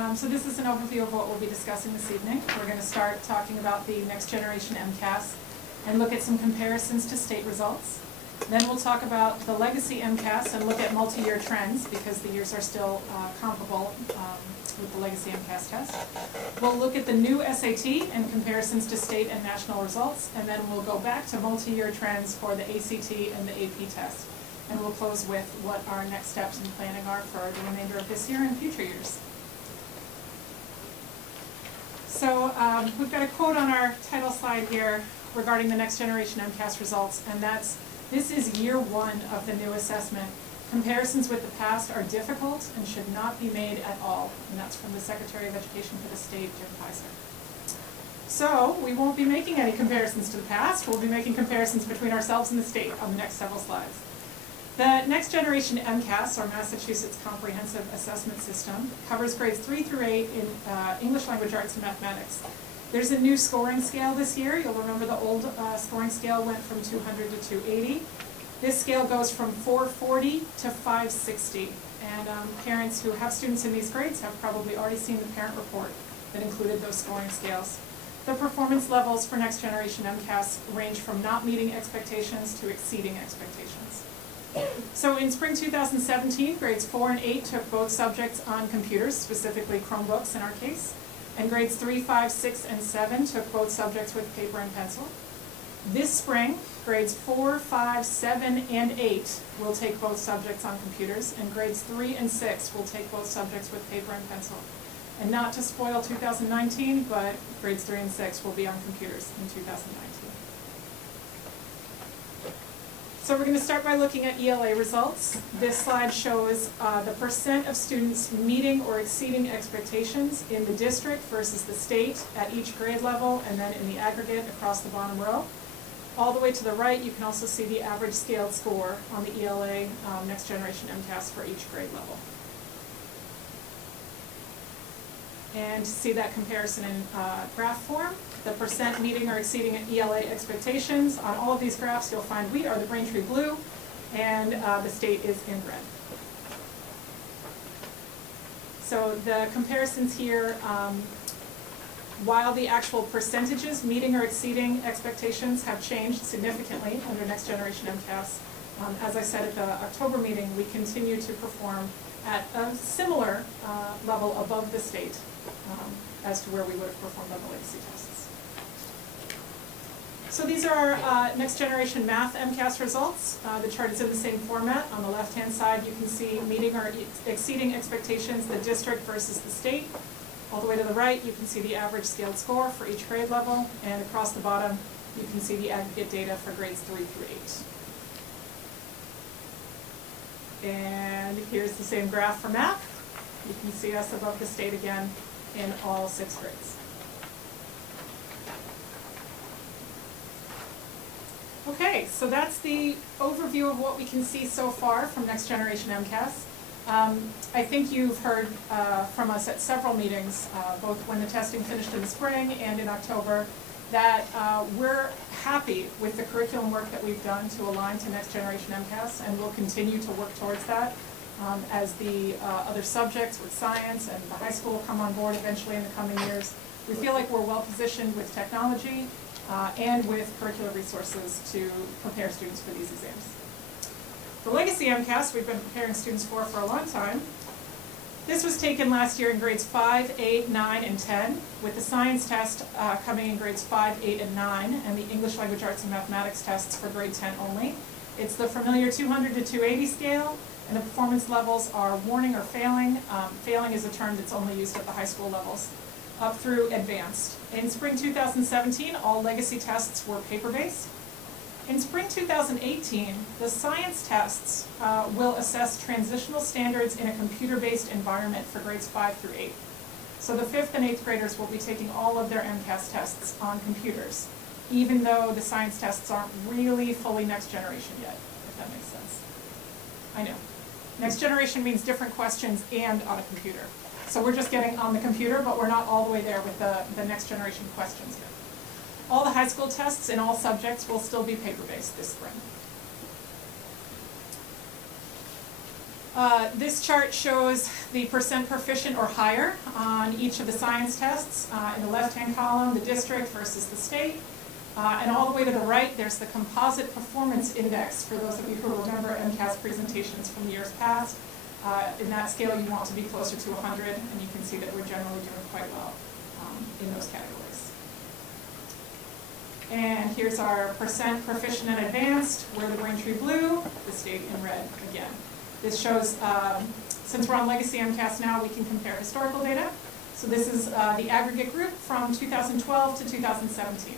So this is an overview of what we'll be discussing this evening. We're going to start talking about the Next Generation MCAS and look at some comparisons to state results. Then we'll talk about the legacy MCAS and look at multi-year trends because the years are still comparable with the legacy MCAS test. We'll look at the new SAT and comparisons to state and national results, and then we'll go back to multi-year trends for the ACT and the AP test. And we'll close with what our next steps in planning are for the remainder of this year and future years. So we've got a quote on our title slide here regarding the Next Generation MCAS results, and that's, "This is year one of the new assessment. Comparisons with the past are difficult and should not be made at all." And that's from the Secretary of Education for the state, Jim Kaiser. So we won't be making any comparisons to the past. We'll be making comparisons between ourselves and the state on the next several slides. The Next Generation MCAS, or Massachusetts Comprehensive Assessment System, covers grades 3 through 8 in English, Language Arts, and Mathematics. There's a new scoring scale this year. You'll remember the old scoring scale went from 200 to 280. This scale goes from 440 to 560. And parents who have students in these grades have probably already seen the parent report that included those scoring scales. The performance levels for Next Generation MCAS range from not meeting expectations to exceeding expectations. So in spring 2017, grades 4 and 8 took both subjects on computers, specifically Chromebooks in our case. And grades 3, 5, 6, and 7 took both subjects with paper and pencil. This spring, grades 4, 5, 7, and 8 will take both subjects on computers, and grades 3 and 6 will take both subjects with paper and pencil. And not to spoil 2019, but grades 3 and 6 will be on computers in 2019. So we're going to start by looking at ELA results. This slide shows the percent of students meeting or exceeding expectations in the district versus the state at each grade level, and then in the aggregate across the bottom row. All the way to the right, you can also see the average scaled score on the ELA Next Generation MCAS for each grade level. And to see that comparison in graph form, the percent meeting or exceeding ELA expectations, on all of these graphs you'll find we are the Braintree blue and the state is in red. So the comparisons here, while the actual percentages meeting or exceeding expectations have changed significantly under Next Generation MCAS, as I said at the October meeting, we continue to perform at a similar level above the state as to where we would have performed on the legacy tests. So these are our Next Generation Math MCAS results. The chart is in the same format. On the left-hand side, you can see meeting or exceeding expectations, the district versus the state. All the way to the right, you can see the average scaled score for each grade level, and across the bottom, you can see the aggregate data for grades 3 through 8. And here's the same graph for math. You can see us above the state again in all 6 grades. Okay, so that's the overview of what we can see so far from Next Generation MCAS. I think you've heard from us at several meetings, both when the testing finished in the spring and in October, that we're happy with the curriculum work that we've done to align to Next Generation MCAS, and we'll continue to work towards that as the other subjects with science and the high school come on board eventually in the coming years. We feel like we're well positioned with technology and with curricular resources to prepare students for these exams. The legacy MCAS we've been preparing students for a long time. This was taken last year in grades 5, 8, 9, and 10, with the science test coming in grades 5, 8, and 9, and the English, Language Arts, and Mathematics tests for grade 10 only. It's the familiar 200 to 280 scale, and the performance levels are warning or failing. Failing is a term that's only used at the high school levels, up through advanced. In spring 2017, all legacy tests were paper-based. In spring 2018, the science tests will assess transitional standards in a computer-based environment for grades 5 through 8. So the 5th and 8th graders will be taking all of their MCAS tests on computers, even though the science tests aren't really fully next generation yet, if that makes sense. I know. Next generation means different questions and on a computer. So we're just getting on the computer, but we're not all the way there with the next generation questions yet. All the high school tests in all subjects will still be paper-based this spring. This chart shows the percent proficient or higher on each of the science tests. In the left-hand column, the district versus the state. And all the way to the right, there's the composite performance index for those of you who remember MCAS presentations from years past. In that scale, you want to be closer to 100, and you can see that we're generally doing quite well in those categories. And here's our percent proficient and advanced, where the Braintree blue, the state in red again. This shows, since we're on Legacy MCAS now, we can compare historical data. So this is the aggregate group from 2012 to 2017.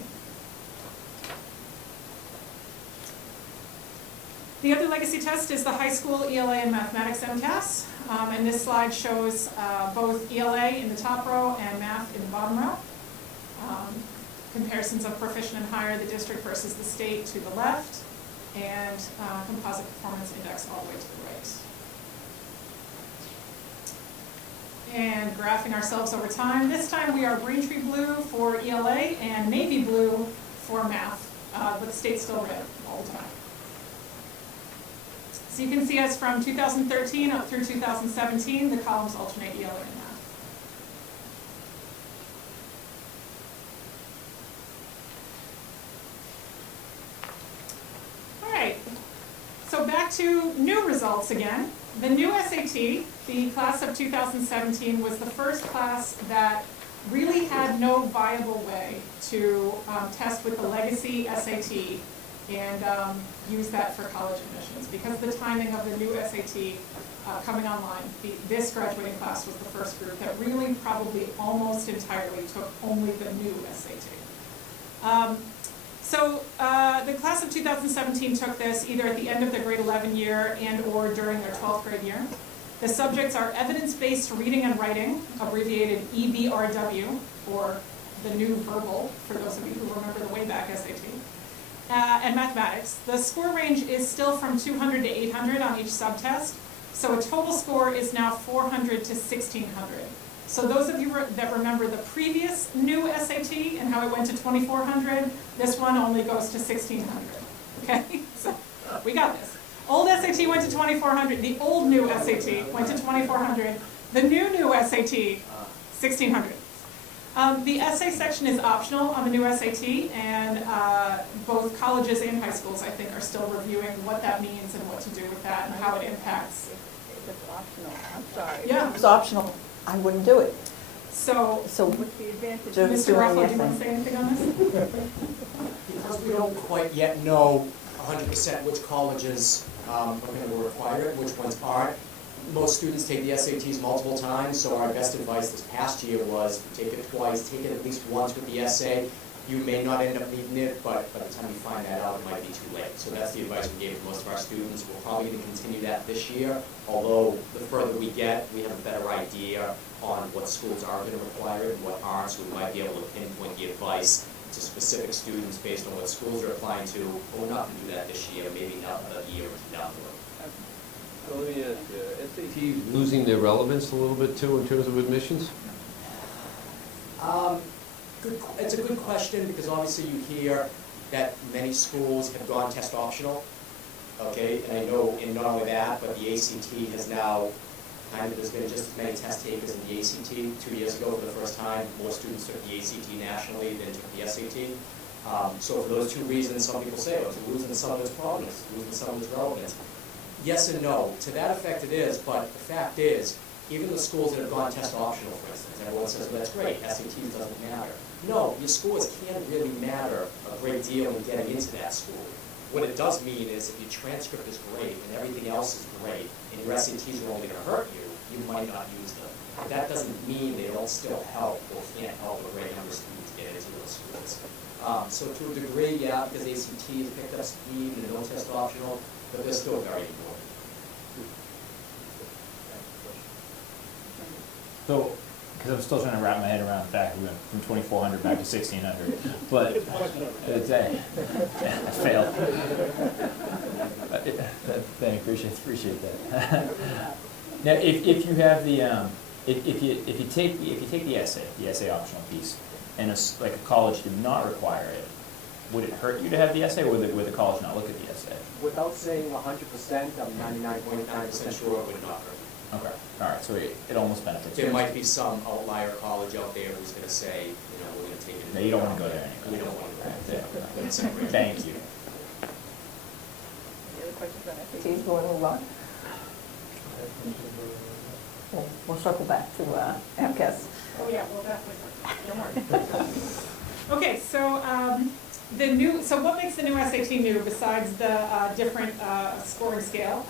The other legacy test is the high school ELA and mathematics MCAS. And this slide shows both ELA in the top row and math in the bottom row. Comparisons of proficient and higher, the district versus the state to the left, and composite performance index all the way to the right. And graphing ourselves over time. This time we are Braintree blue for ELA and navy blue for math, but the state's still red all the time. So you can see us from 2013 up through 2017, the columns alternate ELA and math. So back to new results again. The new SAT, the class of 2017, was the first class that really had no viable way to test with the legacy SAT and use that for college admissions. Because of the timing of the new SAT coming online, this graduating class was the first group that really probably almost entirely took only the new SAT. So the class of 2017 took this either at the end of their grade 11 year and or during their 12th grade year. The subjects are evidence-based reading and writing, abbreviated EBRW, or the new verbal, for those of you who remember the way back SAT, and mathematics. The score range is still from 200 to 800 on each subtest, so a total score is now 400 to 1600. So those of you that remember the previous new SAT and how it went to 2400, this one only goes to 1600, okay? So we got this. Old SAT went to 2400, the old new SAT went to 2400, the new SAT, 1600. The essay section is optional on the new SAT, and both colleges and high schools, I think, are still reviewing what that means and what to do with that and how it impacts. If it's optional, I'm sorry. Yeah. If it's optional, I wouldn't do it. So what's the advantage? Mr. Ruffalo, do you want to say anything on this? Because we don't quite yet know 100% which colleges are going to require it, which ones aren't. Most students take the SATs multiple times, so our best advice this past year was take it twice, take it at least once with the essay. You may not end up needing it, but by the time you find that out, it might be too late. So that's the advice we gave to most of our students. We're probably going to continue that this year, although the further we get, we have a better idea on what schools are going to require it and what aren't, so we might be able to pinpoint the advice to specific students based on what schools are applying to. But we're not going to do that this year, maybe not a year or two down the road. So let me ask you, SATs losing their relevance a little bit too in terms of admissions? It's a good question, because obviously you hear that many schools have gone test optional, okay? And I know, and not only that, but the ACT has now there's been just as many test takers in the ACT. 2 years ago, for the first time, more students took the ACT nationally than took the SAT. So for those two reasons, some people say, it's losing some of its prominence, losing some of its relevance. Yes and no. To that effect it is, but the fact is, even the schools that have gone test optional, for instance, everyone says, well, that's great, SATs doesn't matter. No, your scores can't really matter a great deal in getting into that school. What it does mean is if your transcript is great and everything else is great, and your SATs are only going to hurt you, you might not use them. But that doesn't mean they don't still help or can't help a great number of students get into those schools. So to a degree, yeah, because ACT has picked up speed and no test optional, but they're still very important. So, because I'm still trying to wrap my head around the fact we went from 2,400 back to 1,600, but it's I failed. Thank you, appreciate that. Now, if you have the if you take the essay optional piece, and like a college did not require it, would it hurt you to have the essay, or would the college not look at the essay? Without saying 100%, I'm 99.9% sure it would not hurt. Okay, all right, so it almost benefits you. There might be some outlier college out there who's gonna say, you know, we're gonna take it. No, you don't wanna go there anyway. We don't wanna go there. Yeah. But it's separate. Thank you. Any other questions on SATs? You want to move on? We'll circle back to MCAS. Oh, yeah, well, definitely, don't worry. Okay, so what makes the new SAT new besides the different scoring scale?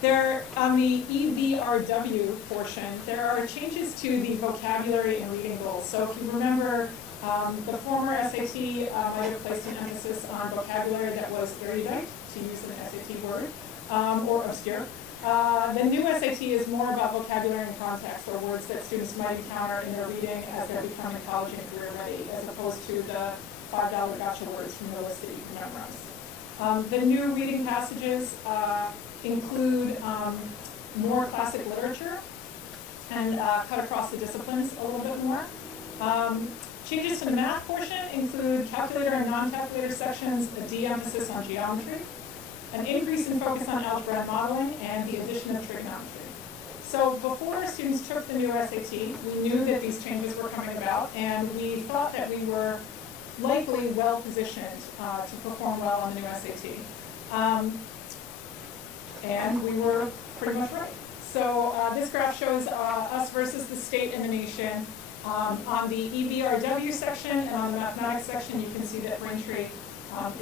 There, on the EBRW portion, there are changes to the vocabulary and reading goals. So if you remember, the former SAT might have placed an emphasis on vocabulary that was erudite, to use an SAT word, or obscure. The new SAT is more about vocabulary and context, or words that students might encounter in their reading as they're becoming college and career ready, as opposed to the $5 gotcha words from the list that you can memorize. The new reading passages include more classic literature and cut across the disciplines a little bit more. Changes to the math portion include calculator and non-calculator sections, a de-emphasis on geometry, an increase in focus on algebra modeling, and the addition of trigonometry. So before students took the new SAT, we knew that these changes were coming about, and we thought that we were likely well positioned to perform well on the new SAT. And we were pretty much right. So this graph shows us versus the state and the nation. On the EBRW section and on the mathematics section, you can see that Braintree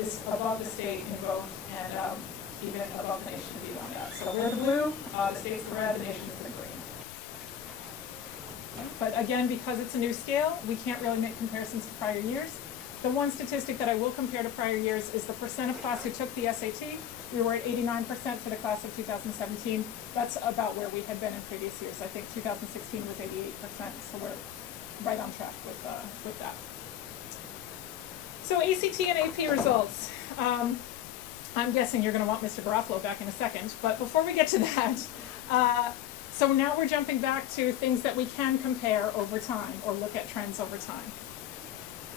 is above the state in both, and even above the nation beyond that. So we're the blue, the state's the red, the nation's the green. But again, because it's a new scale, we can't really make comparisons to prior years. The one statistic that I will compare to prior years is the percent of class who took the SAT. We were at 89% for the class of 2017. That's about where we had been in previous years. I think 2016 was 88%, so we're right on track with that. So ACT and AP results. I'm guessing you're going to want Mr. Garofalo back in a second, but before we get to that, so now we're jumping back to things that we can compare over time or look at trends over time.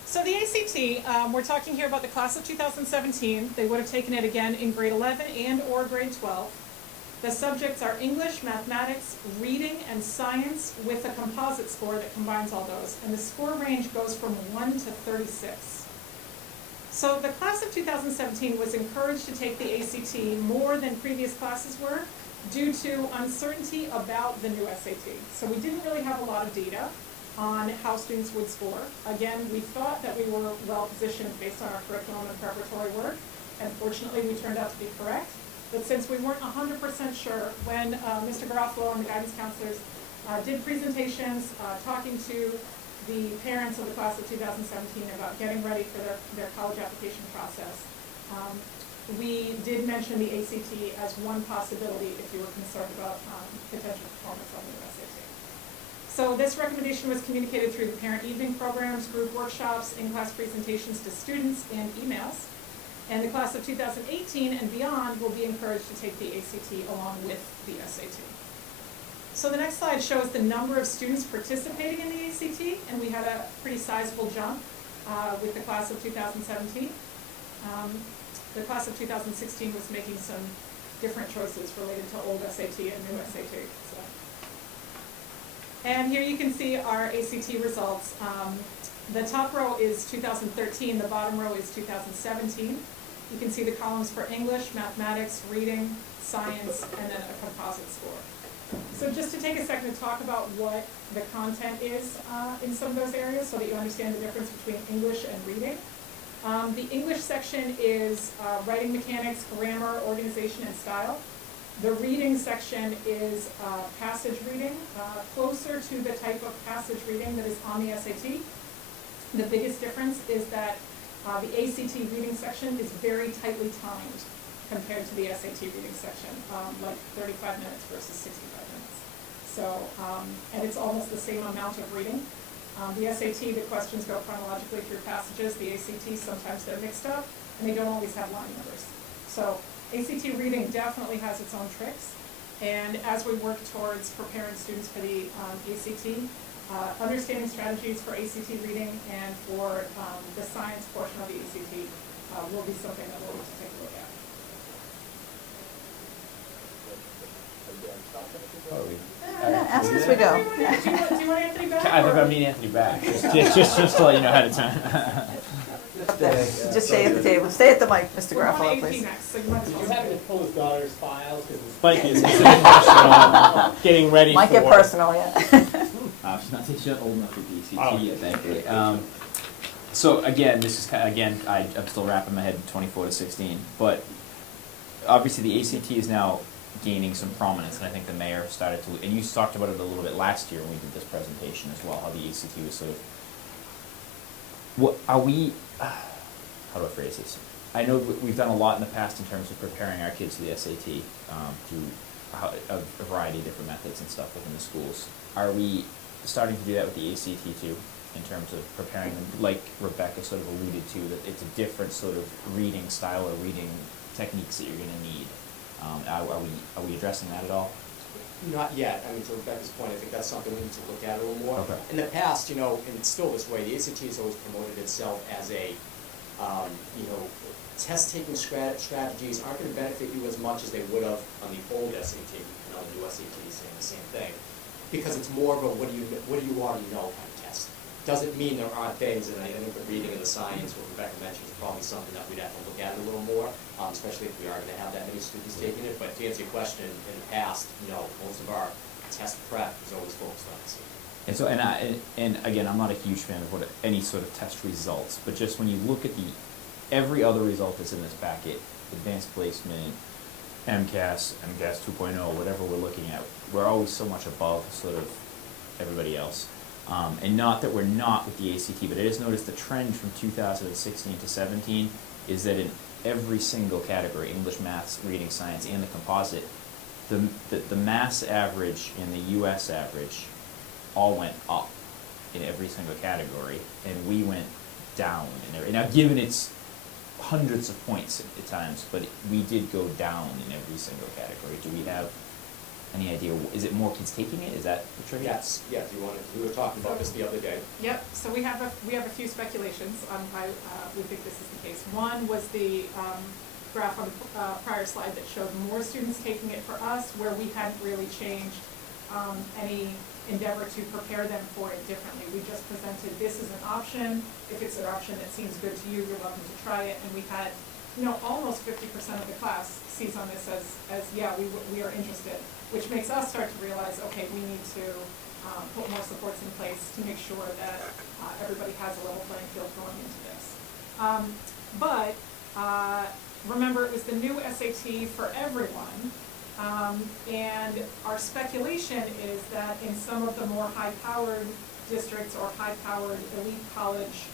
So the ACT, we're talking here about the class of 2017. They would have taken it again in grade 11 and or grade 12. The subjects are English, mathematics, reading, and science with a composite score that combines all those. And the score range goes from 1 to 36. So the class of 2017 was encouraged to take the ACT more than previous classes were due to uncertainty about the new SAT. So we didn't really have a lot of data on how students would score. Again, we thought that we were well positioned based on our curriculum and preparatory work, and fortunately we turned out to be correct. But since we weren't 100% sure, when Mr. Garofalo and the guidance counselors did presentations talking to the parents of the class of 2017 about getting ready for their college application process, we did mention the ACT as one possibility if you were concerned about potential performance on the new SAT. So this recommendation was communicated through the parent evening programs, group workshops, in-class presentations to students, and emails. And the class of 2018 and beyond will be encouraged to take the ACT along with the SAT. So the next slide shows the number of students participating in the ACT, and we had a pretty sizable jump with the class of 2017. The class of 2016 was making some different choices related to old SAT and new SAT. So. And here you can see our ACT results. The top row is 2013, the bottom row is 2017. You can see the columns for English, mathematics, reading, science, and then a composite score. So just to take a second to talk about what the content is in some of those areas so that you understand the difference between English and reading. The English section is writing mechanics, grammar, organization, and style. The reading section is passage reading, closer to the type of passage reading that is on the SAT. The biggest difference is that the ACT reading section is very tightly timed compared to the SAT reading section, like 35 minutes versus 65 minutes. So, and it's almost the same amount of reading. The SAT, the questions go chronologically through passages. The ACT, sometimes they're mixed up, and they don't always have line numbers. So ACT reading definitely has its own tricks. And as we work towards preparing students for the ACT, understanding strategies for ACT reading and for the science portion of the ACT will be something that we'll need to take a look at. Ask as we go. Do you want Anthony back? I think or- I mean Anthony back, just to let you know ahead of time. Just stay at the table. Stay at the mic, Mr. We're on Garofalo, AP please. next, so you might as Did well. you happen to pull his daughter's files? Because Spike is getting ready Might for. get personal, yeah. She's not old enough for the ACT yet, thankfully. So again, this is I'm still wrapping my head in 24 to 16, but obviously the ACT is now gaining some prominence, and I think the mayor started to, and you talked about it a little bit last year when we did this presentation as well, how the ACT was sort of, what are we, how do I phrase this? I know we've done a lot in the past in terms of preparing our kids for the SAT through a variety of different methods and stuff within the schools. Are we starting to do that with the ACT too, in terms of preparing them, like Rebecca sort of alluded to, that it's a different sort of reading style or reading techniques that you're going to need? Are we addressing that at all? Not yet. I mean, to Rebecca's point, I think that's something we need to look at a little more. Okay. In the past, and it's still this way, the ACT has always promoted itself as a, test-taking strategies aren't going to benefit you as much as they would have on the old SAT, and on the new SAT saying the same thing, because it's more of a what do you already know kind of test. Doesn't mean there aren't things, and I think the reading and the science, what Rebecca mentioned, is probably something that we'd have to look at a little more, especially if we are going to have that many students taking it. But to answer your question, in the past, no, most of our test prep is always focused on SAT. And so, and again, I'm not a huge fan of any sort of test results, but just when you look at every other result that's in this packet, advanced placement, MCAS, MCAS 2.0, whatever we're looking at, we're always so much above sort of everybody else. And not that we're not with the ACT, but I just noticed the trend from 2016 to 17 is that in every single category, English, maths, reading, science, and the composite, the mass average and the US average all went up in every single category, and we went down in every. Now, given it's hundreds of points at times, but we did go down in every single category. Do we have any idea? Is it more kids taking it? Is that the trick? Yes, yeah. We were talking about this the other day. Yep, so we have a few speculations on why we think this is the case. One was the graph on the prior slide that showed more students taking it for us, where we hadn't really changed any endeavor to prepare them for it differently. We just presented this as an option. If it's an option that seems good to you, you're welcome to try it. And we had, almost 50% of the class sees on this as yeah, we are interested, which makes us start to realize, okay, we need to put more supports in place to make sure that everybody has a level playing field going into this. But remember, it was the new SAT for everyone. And our speculation is that in some of the more high-powered districts or high-powered elite college,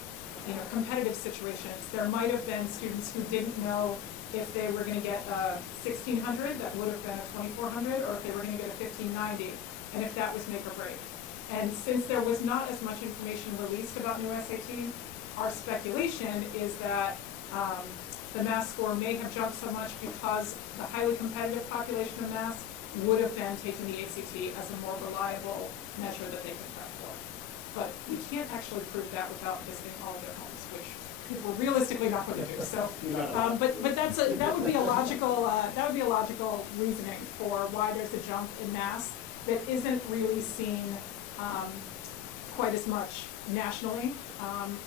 competitive situations, there might have been students who didn't know if they were going to get a 1600, that would have been a 2400, or if they were going to get a 1590, and if that was make or break. And since there was not as much information released about new SAT, our speculation is that the math score may have jumped so much because the highly competitive population of math would have been taking the ACT as a more reliable measure that they could prep for. But we can't actually prove that without visiting all of their homes, which we're realistically not going to do. So, but that would be a logical reasoning for why there's a jump in math that isn't really seen quite as much nationally,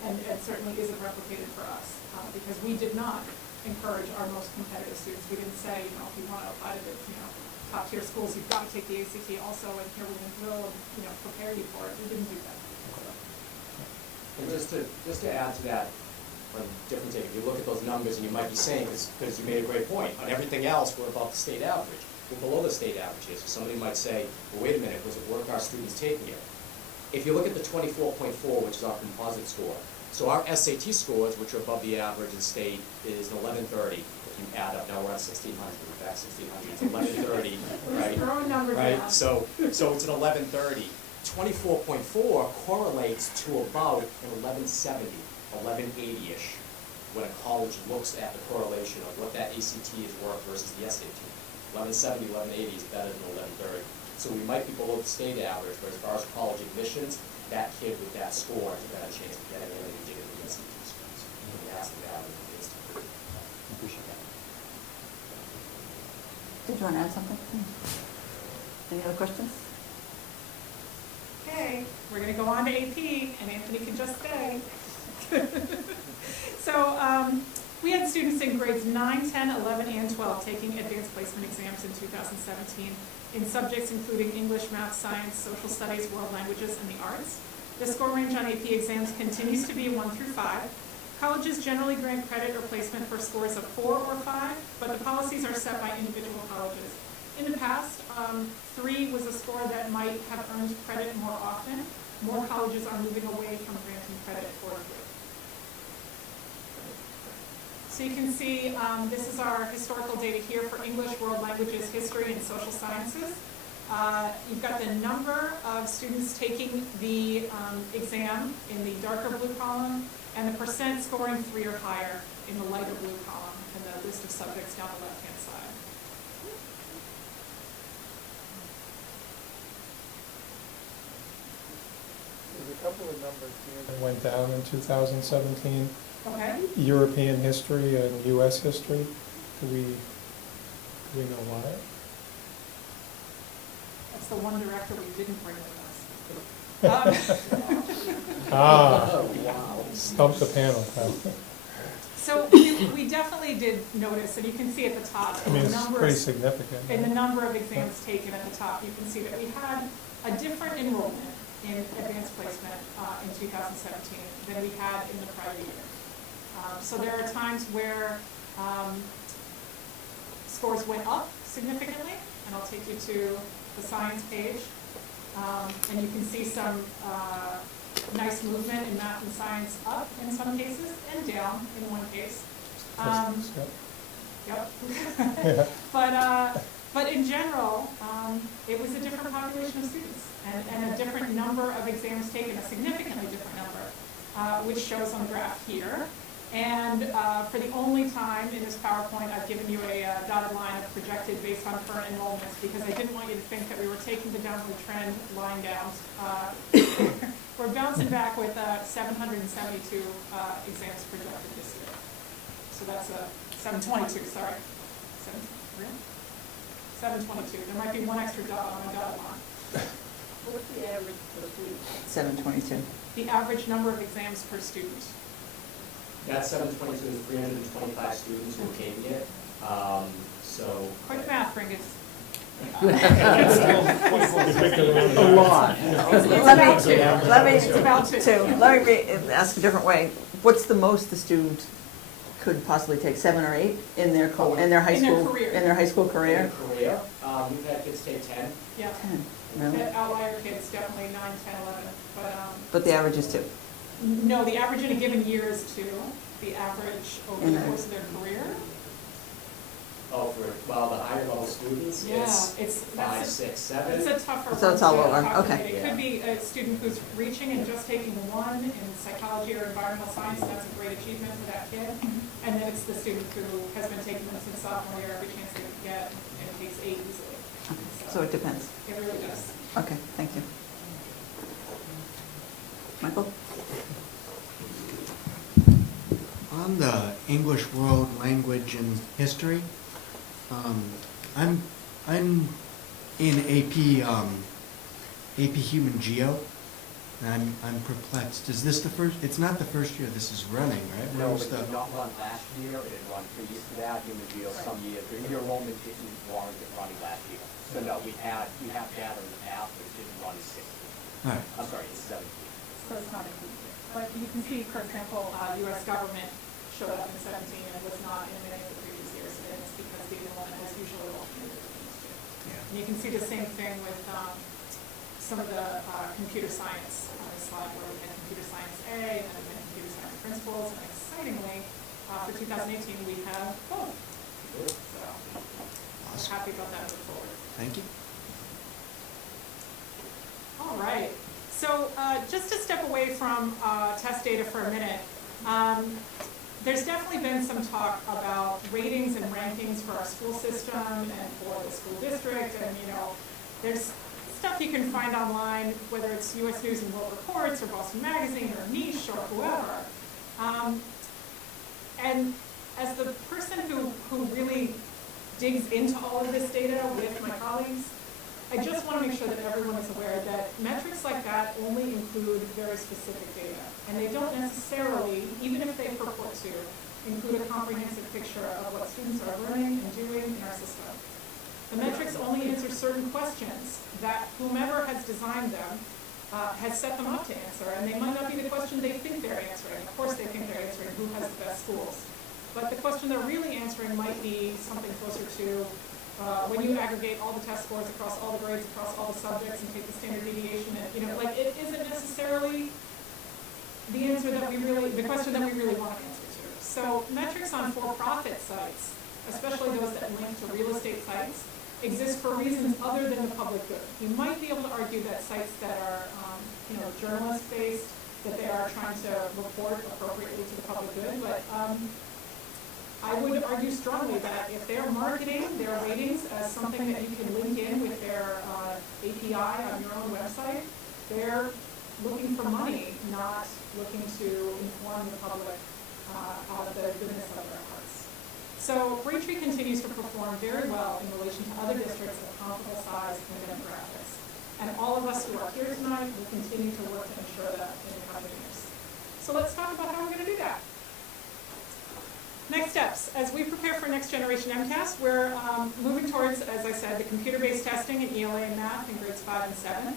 and certainly isn't replicated for us, because we did not encourage our most competitive students. We didn't say, if you want to apply to the top tier schools, you've got to take the ACT also, and here we're going to drill and prepare you for it. We didn't do that. And just to add to that, on different thing, if you look at those numbers, and you might be saying, because you made a great point, on everything else, we're above the state average. We're below the state average here. So somebody might say, well, wait a minute, was it worth our students taking it? If you look at the 24.4, which is our composite score, so our SAT scores, which are above the average in state, is 1130. If you add up, now we're at 1600. We're back 1600. It's 1130, right? Throwing numbers right. out. So it's an 1130. 24.4 correlates to about an 1170, 1180-ish, when a college looks at the correlation of what that ACT is worth versus the SAT. 1170, 1180 is better than 1130. So we might be below the state average, but as far as college admissions, that kid with that score has a better chance of getting in than you did in the SAT scores. And that's the value of this. Appreciate that. Did you want to add something? Any other questions? Okay, we're gonna go on to AP, and Anthony can just stay. So, we had students in grades 9, 10, 11, and 12 taking advanced placement exams in 2017 in subjects including English, math, science, social studies, world languages, and the arts. The score range on AP exams continues to be 1 through 5. Colleges generally grant credit or placement for scores of 4 or 5, but the policies are set by individual colleges. In the past, 3 was a score that might have earned credit more often. More colleges are moving away from granting credit for 3. So you can see this is our historical data here for English, world languages, history, and social sciences. You've got the number of students taking the exam in the darker blue column, and the percent scoring 3 or higher in the lighter blue column, and the list of subjects down the left-hand side. There's a couple of numbers here that went down in 2017. Okay. European history and US history. Do we know why? That's the one director we didn't bring with us. Ah, Wow. stump the panel. So we definitely did notice, and you can see at the top, I mean, the it's numbers. pretty significant. In the number of exams taken at the top, you can see that we had a different enrollment in advanced placement in 2017 than we had in the prior year. So there are times where scores went up significantly, and I'll take you to the science page, and you can see some nice movement in math and science up in some cases and down in one case. Yep. Yeah. But in general, it was a different population of students and a different number of exams taken, a significantly different number, which shows on the graph here. And for the only time in this PowerPoint, I've given you a dotted line of projected based on current enrollments, because I didn't want you to think that we were taking the downward trend lying down. We're bouncing back with 772 exams projected this year. So that's 722, sorry. 722. There might be one extra dot on my dotted line. What's the average per student? 722. The average number of exams per student. That 722 is 325 students who are taking it. So. Quick math, Ringus. A lot. It's about two. Let me ask a different way. What's the most the student could possibly take, 7 or 8 in their high In their school career. in their high school career? Career. We've had kids take 10. Yeah. 10. Really? The outlier kids definitely 9, 10, 11. But the average is 2. No, the average in a given year is 2. The average over the course of their career. Oh, the higher level students, Yeah, it's 5, that's 6, 7. It's a tougher So one it's all to over, calculate. okay. It could be a student who's reaching and just taking 1 in psychology or environmental science. That's a great achievement for that kid. And then it's the student who has been taking them since sophomore year, every chance they can get, and it takes 8 easily. So it depends. It really does. Okay, thank you. Michael? On the English world language and history, I'm in AP Human Geo, and I'm perplexed. Is this the first? It's not the first year this is running, right? No, it did not run last year. It had run previous to that. Human Geo some years. The enrollment didn't warrant it running last year. So no, we have data in the past, but it didn't run in 16. All right. I'm sorry, it's 17. So it's not included. But you can see, for example, U.S. government showed up in 17 and was not in many of the previous years, and it's because the enrollment was usually alternated between these two. Yeah. And you can see the same thing with some of the computer science on this slide, where we had computer science A, and then we had computer science principles, and excitingly, for 2018, we have both. So, Awesome. happy about that moving forward. Thank you. All right. So just to step away from test data for a minute, there's definitely been some talk about ratings and rankings for our school system and for the school district, and there's stuff you can find online, whether it's US News and World Reports or Boston Magazine or Niche or whoever. And as the person who really digs into all of this data with my colleagues, I just want to make sure that everyone is aware that metrics like that only include very specific data. And they don't necessarily, even if they purport to, include a comprehensive picture of what students are learning and doing in our system. The metrics only answer certain questions that whomever has designed them has set them up to answer, and they might not be the question they think they're answering. Of course they think they're answering who has the best schools. But the question they're really answering might be something closer to when you aggregate all the test scores across all the grades, across all the subjects, and take the standard deviation, and like it isn't necessarily the answer that the question that we really want to answer to. So metrics on for-profit sites, especially those that link to real estate sites, exist for reasons other than the public good. You might be able to argue that sites that are, journalist-based, that they are trying to report appropriately to the public good, but I would argue strongly that if they're marketing their ratings as something that you can link in with their API on your own website, they're looking for money, not looking to inform the public out of the goodness of their hearts. So Braintree continues to perform very well in relation to other districts of comparable size and demographics. And all of us who are here tonight will continue to work to ensure that in the coming years. So let's talk about how we're going to do that. Next steps. As we prepare for next generation MCAS, we're moving towards, as I said, the computer-based testing in ELA and math in grades 5 and 7.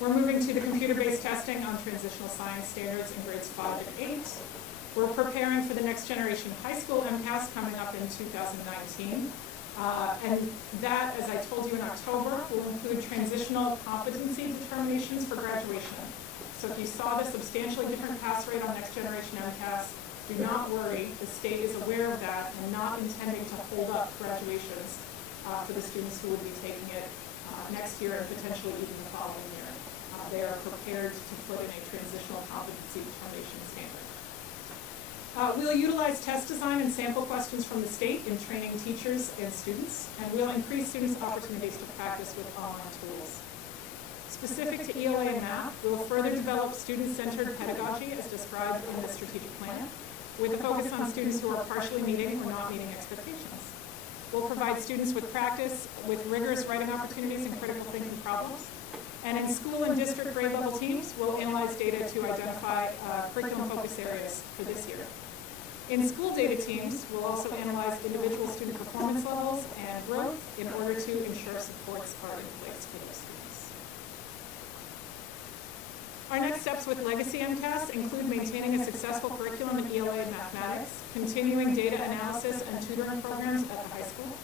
We're moving to the computer-based testing on transitional science standards in grades 5 and 8. We're preparing for the next generation high school MCAS coming up in 2019. And that, as I told you in October, will include transitional competency determinations for graduation. So if you saw the substantially different pass rate on next generation MCAS, do not worry, the state is aware of that and not intending to hold up graduations for the students who will be taking it next year and potentially even the following year. They are prepared to put in a transitional competency determination standard. We'll utilize test design and sample questions from the state in training teachers and students, and we'll increase students' opportunities to practice with online tools. Specific to ELA and math, we'll further develop student-centered pedagogy as described in the strategic plan, with a focus on students who are partially meeting or not meeting expectations. We'll provide students with practice with rigorous writing opportunities and critical thinking problems. And in school and district grade level teams, we'll analyze data to identify curriculum focus areas for this year. In school data teams, we'll also analyze individual student performance levels and growth in order to ensure supports are in place for those students. Our next steps with Legacy MCAS include maintaining a successful curriculum in ELA and mathematics, continuing data analysis and tutoring programs at the high school,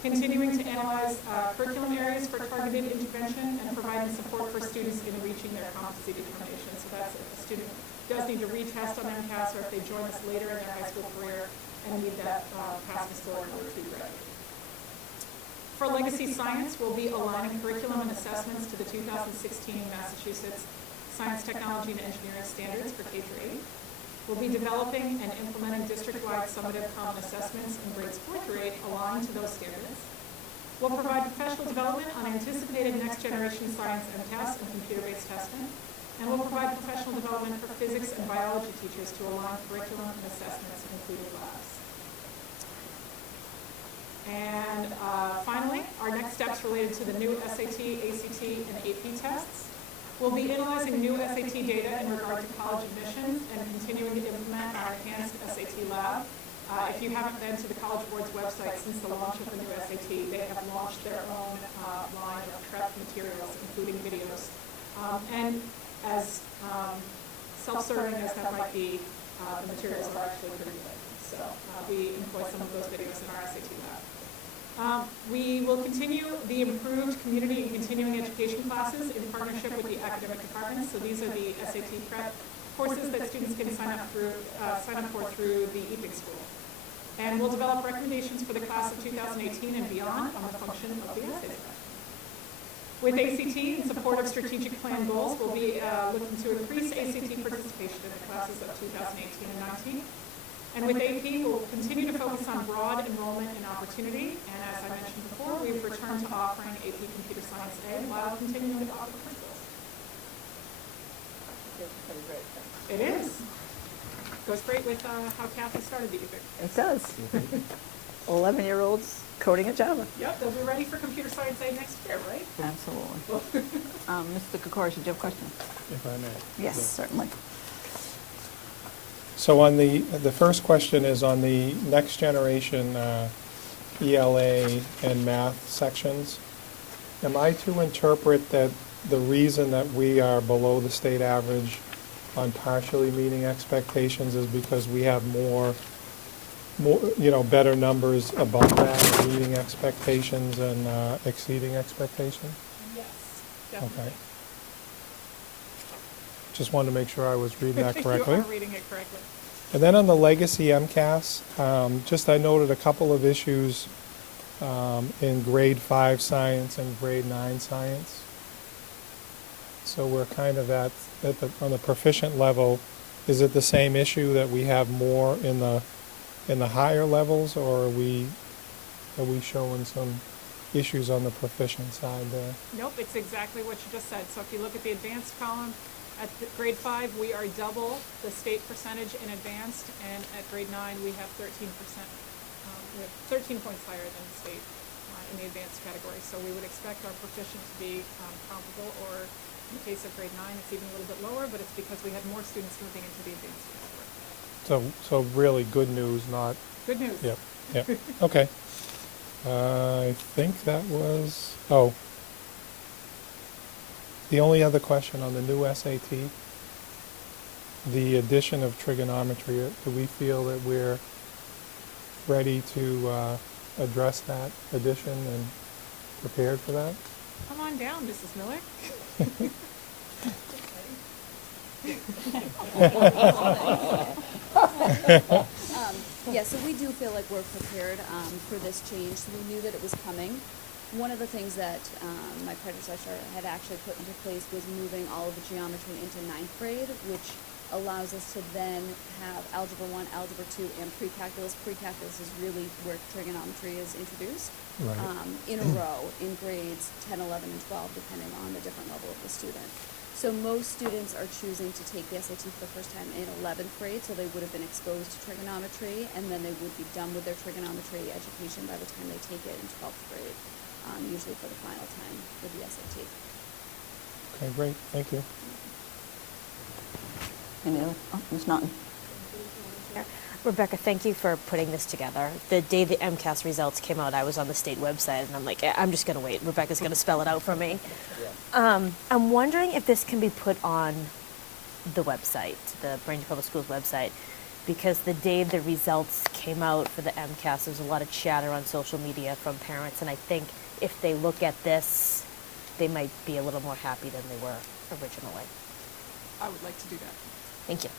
continuing to analyze curriculum areas for targeted intervention, and providing support for students in reaching their competency determination. So that's if a student does need to retest on MCAS, or if they join us later in their high school career and need that passing score in order to graduate. For Legacy Science, we'll be aligning curriculum and assessments to the 2016 Massachusetts Science, Technology, and Engineering Standards for K-8. We'll be developing and implementing district-wide summative common assessments in grades 4 through 8 aligned to those standards. We'll provide professional development on anticipated next-generation science MCAS and computer-based testing. And we'll provide professional development for physics and biology teachers to align curriculum and assessments, including labs. And finally, our next steps related to the new SAT, ACT, and AP tests. We'll be analyzing new SAT data in regard to college admissions and continuing to implement our enhanced SAT lab. If you haven't been to the College Board's website since the launch of the new SAT, they have launched their own line of prep materials, including videos. And as self-serving as that might be, the materials are actually pretty good. So we employ some of those videos in our SAT lab. We will continue the improved community and continuing education classes in partnership with the academic departments. So these are the SAT prep courses that students can sign up for through the EPIC school. And we'll develop recommendations for the class of 2018 and beyond on the function of the essays. With ACT, in support of strategic plan goals, we'll be looking to increase ACT participation in the classes of 2018 and 19. And with AP, we'll continue to focus on broad enrollment and opportunity. And as I mentioned before, we've returned to offering AP Computer Science A while continuing to offer principles. It is. Goes great with how Kathy started the evening. It does. 11-year-olds coding at Java. Yep, they'll be ready for Computer Science A next year, right? Absolutely. Mr. Kokoris, did you have a question? If I may. Yes, certainly. So on the first question is on the next generation ELA and math sections. Am I to interpret that the reason that we are below the state average on partially meeting expectations is because we have more, better numbers above that, meeting expectations and exceeding expectations? Yes, definitely. Okay. Just wanted to make sure I was reading that correctly. You are reading it correctly. And then on the legacy MCAS, I noted a couple of issues in grade 5 science and grade 9 science. So we're kind of on the proficient level. Is it the same issue that we have more in the higher levels, or are we showing some issues on the proficient side there? Nope, it's exactly what you just said. So if you look at the advanced column, at grade 5, we are double the state percentage in advanced, and at grade 9, we have 13%. We have 13 points higher than the state in the advanced category. So we would expect our proficient to be comparable, or in the case of grade 9, it's even a little bit lower, but it's because we had more students moving into the advanced category. So really good news, not. Good news. Yep. Okay. I think that was, the only other question on the new SAT, the addition of trigonometry, do we feel that we're ready to address that addition and prepared for that? Come on down, Mrs. Miller. Yeah, so we do feel like we're prepared for this change. So we knew that it was coming. One of the things that my predecessor had actually put into place was moving all of the geometry into 9th grade, which allows us to then have Algebra 1, Algebra 2, and pre-calculus. Pre-calculus is really where trigonometry is introduced in a row in grades 10, 11, and 12, depending on the different level of the student. So most students are choosing to take the SAT for the first time in 11th grade, so they would have been exposed to trigonometry, and then they would be done with their trigonometry education by the time they take it in 12th grade, usually for the final time with the SAT. Okay, great. Thank you. Any other? Oh, Ms. Naughton. Rebecca, thank you for putting this together. The day the MCAS results came out, I was on the state website, and I'm like, I'm just going to wait. Rebecca's going to spell it out for me. I'm wondering if this can be put on the website, the Braintree Public Schools website, because the day the results came out for the MCAS, there was a lot of chatter on social media from parents, and I think if they look at this, they might be a little more happy than they were originally. I would like to do that. Thank you.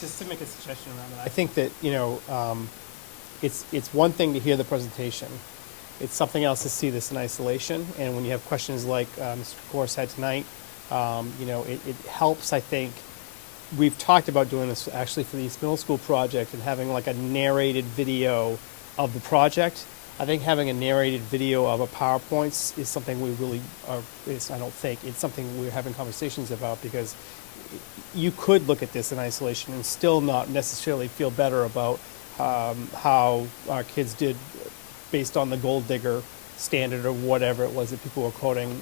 Just to make a suggestion around that, I think that, it's one thing to hear the presentation. It's something else to see this in isolation. And when you have questions like Mr. Kors had tonight, it helps, I think. We've talked about doing this actually for the East Middle School project and having like a narrated video of the project. I think having a narrated video of a PowerPoint is something we really are, it's something we're having conversations about, because you could look at this in isolation and still not necessarily feel better about how our kids did based on the gold digger standard or whatever it was that people were quoting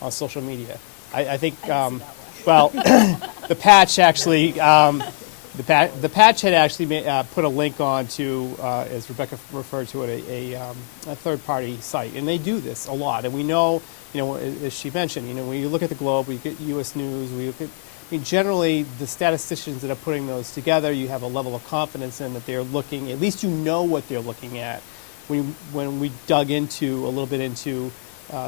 on social media. I think, well, the patch actually, the patch had actually put a link on to, as Rebecca referred to it, a third-party site, and they do this a lot. And we know, as she mentioned, when you look at the Globe, we get U.S. News, generally the statisticians that are putting those together, you have a level of confidence in that they're looking, at least you know what they're looking at. When we dug into a little bit into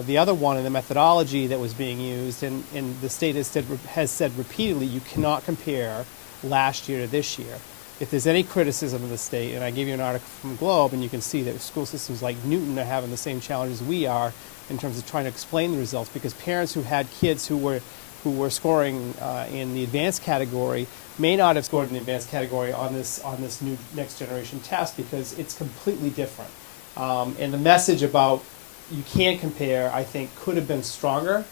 the other one and the methodology that was being used, and the state has said repeatedly, you cannot compare last year to this year. If there's any criticism of the state, and I gave you an article from Globe, and you can see that school systems like Newton are having the same challenges we are in terms of trying to explain the results, because parents who had kids who were scoring in the advanced category may not have scored in the advanced category on this new next generation test, because it's completely different. And the message about you can't compare, I think, could have been stronger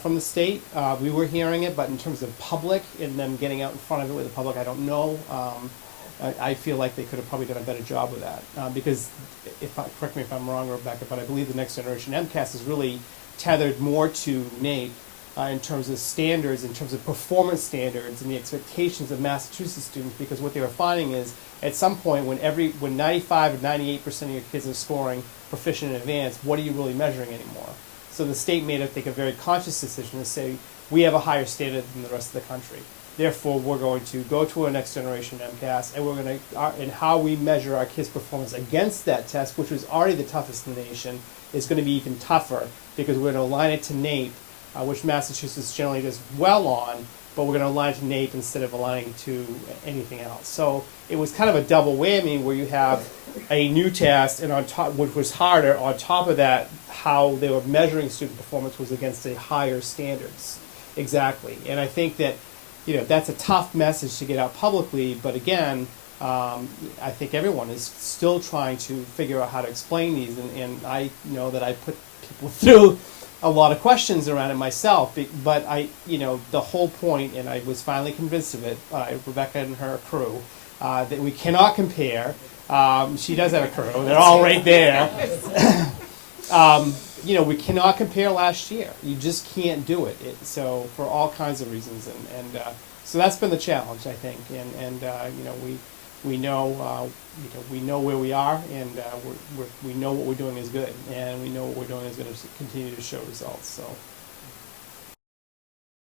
from the state. We were hearing it, but in terms of public and them getting out in front of it with the public, I don't know. I feel like they could have probably done a better job with that because, correct me if I'm wrong, Rebecca, but I believe the Next Generation MCAS is really tethered more to NAEP in terms of standards, in terms of performance standards and the expectations of Massachusetts students, because what they were finding is at some point when 95 or 98% of your kids are scoring proficient in advanced, what are you really measuring anymore? So the state made, I think, a very conscious decision to say, we have a higher standard than the rest of the country. Therefore, we're going to go to a Next Generation MCAS, and we're going to, and how we measure our kids' performance against that test, which was already the toughest in the nation, is going to be even tougher because we're going to align it to NAEP, which Massachusetts generally does well on, but we're going to align to NAEP instead of aligning to anything else. So it was kind of a double whammy where you have a new test, and on top, which was harder, on top of that, how they were measuring student performance was against a higher standards. Exactly. And I think that, that's a tough message to get out publicly, but again, I think everyone is still trying to figure out how to explain these, and I know that I put people through a lot of questions around it myself, but the whole point, and I was finally convinced of it by Rebecca and her crew, that we cannot compare. She does have a crew; they're all right there. We cannot compare last year. You just can't do it. So for all kinds of reasons, and so that's been the challenge, I think. And we know we know where we are, and we know what we're doing is good, and we know what we're doing is going to continue to show results. So